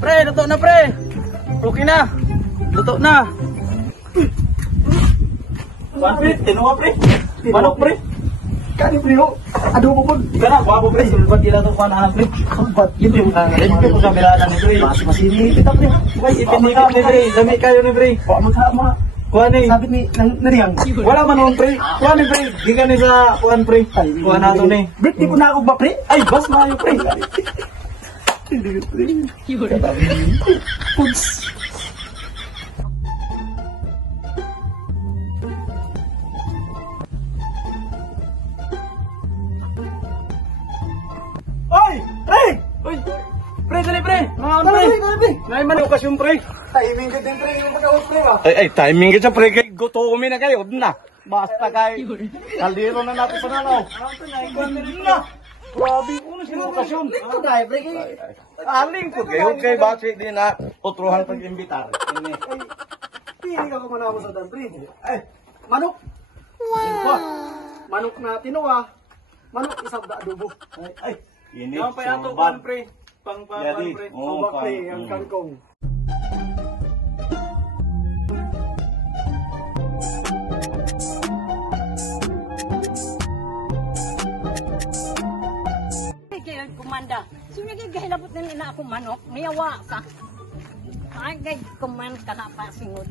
Pre, luto na pre. Okay na. Luto na. Kuan pre, tinuwa pre. Manok pre. Kani pre ho. Aduh po. Kana guwapo pre, silbat ila to kuan anak pre. Silbat gid yung respe ko sa mirada ni pre. Masini kita pre. Wai ipini ka pre. Dami kayo ni pre. Wa magkama. Kuan ni. Sabit ni nariyang. Wala man on pre. Kuan ni pre. Gikan ni sa kuan pre. Kuan nato ni. Bit di ko na ako ba pre? Ay bas maayo pre. Oy! Pre! Oy! Pre, dali pre! Mga pre! Ngayon man okasyon pre! Timing ka din pre, yung pag-out pre ba? Ay, timing ka siya pre, kay gutomin na kayo, na! Basta kay kaldero na natin sa nanaw! Na! Grabe, uno sila okasyon! Lingkod tayo pre! Lingkod kayo, kay bakit di na utruhan pag-imbitar? Pili ka kumana mo sa dan pre! Ay, manok! Wow! Manok na tinuwa! Manok isang adobo! Ay! Ini yung payatukan pre, pang-papan pre, tubak pre, ang kangkong. Kaya kumanda, sino gahilabot na ina ako manok, niyawa ka. Ay, kay kuman ka na pa singod.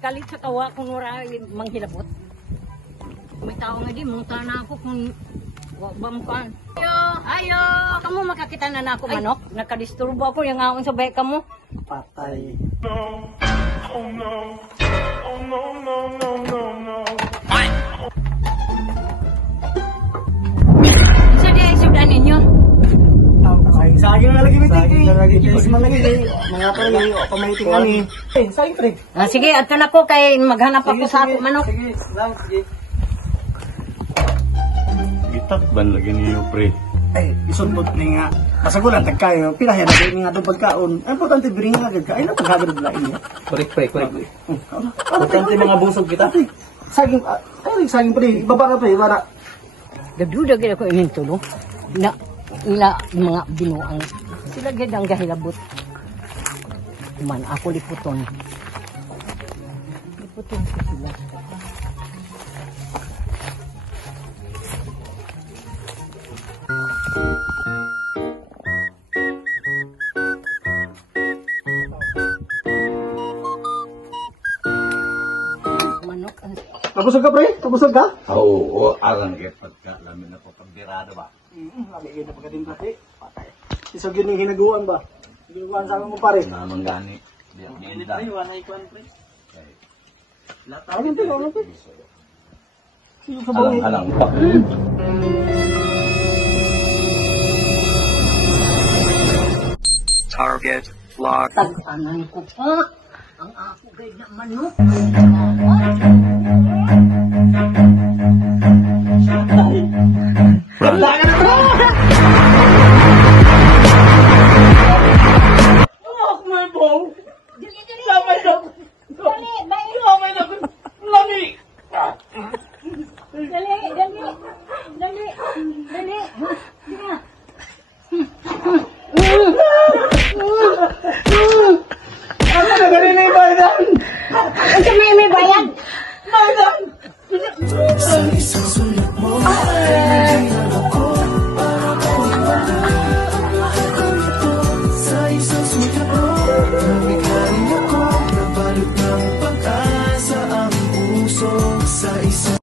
Kalit sa kawa kung wala manghilabot. May tao nga di, munta na ako kung bamkan. Ayo, kamu makakita na ako manok. Nakadisturbo ako yung aon sa bahay kamo. Patay. Oh no. Oh no, no, no, no, no. Isa di ay sudan ninyo. Saging na lagi miting. Saging man lagi. Mga pre, pamaiting kami. Saging pre. Sige, ato na ko kay maghanap ako sa ako manok. Sige, lang, sige. Gitat ban lagi niyo pre. Ay, isunod ni nga. Kasagulan tag kayo, pilahan na ni nga do pagkaon. Ang importante bring nga gid ka. Ay na paghagod lain niya. Correct pre, correct. Importante mga busog kita. Saging, ay saging pre, ibaba ka pre, para Dagduda gid ako ining tulo. Na ila mga binuang. Sila gid ang gahilabot. Man ako liputon. Liputon ko sila. Manok ang Nabusog ka pre? Nabusog ka? Oo, alang ipad ka lamin na po pagdirada ba. Lagi na pagkatin pati. Patay. Isog yun yung hinaguan ba? Hinaguan sa mo pare. Naman gani. Hindi pre, wala ikuan pre. Ayun pre, ayun pre. Sino sa bawi? Alang pa. Target locked. tag-anan ko pa. Ang ako gay na manok. May bayad. Sa isang sulat mo ay ako para mawala ang lahat ng ito. Sa isang sulat mo nabiglayin ako, nabalot ng pag-asa ang puso. Sa isang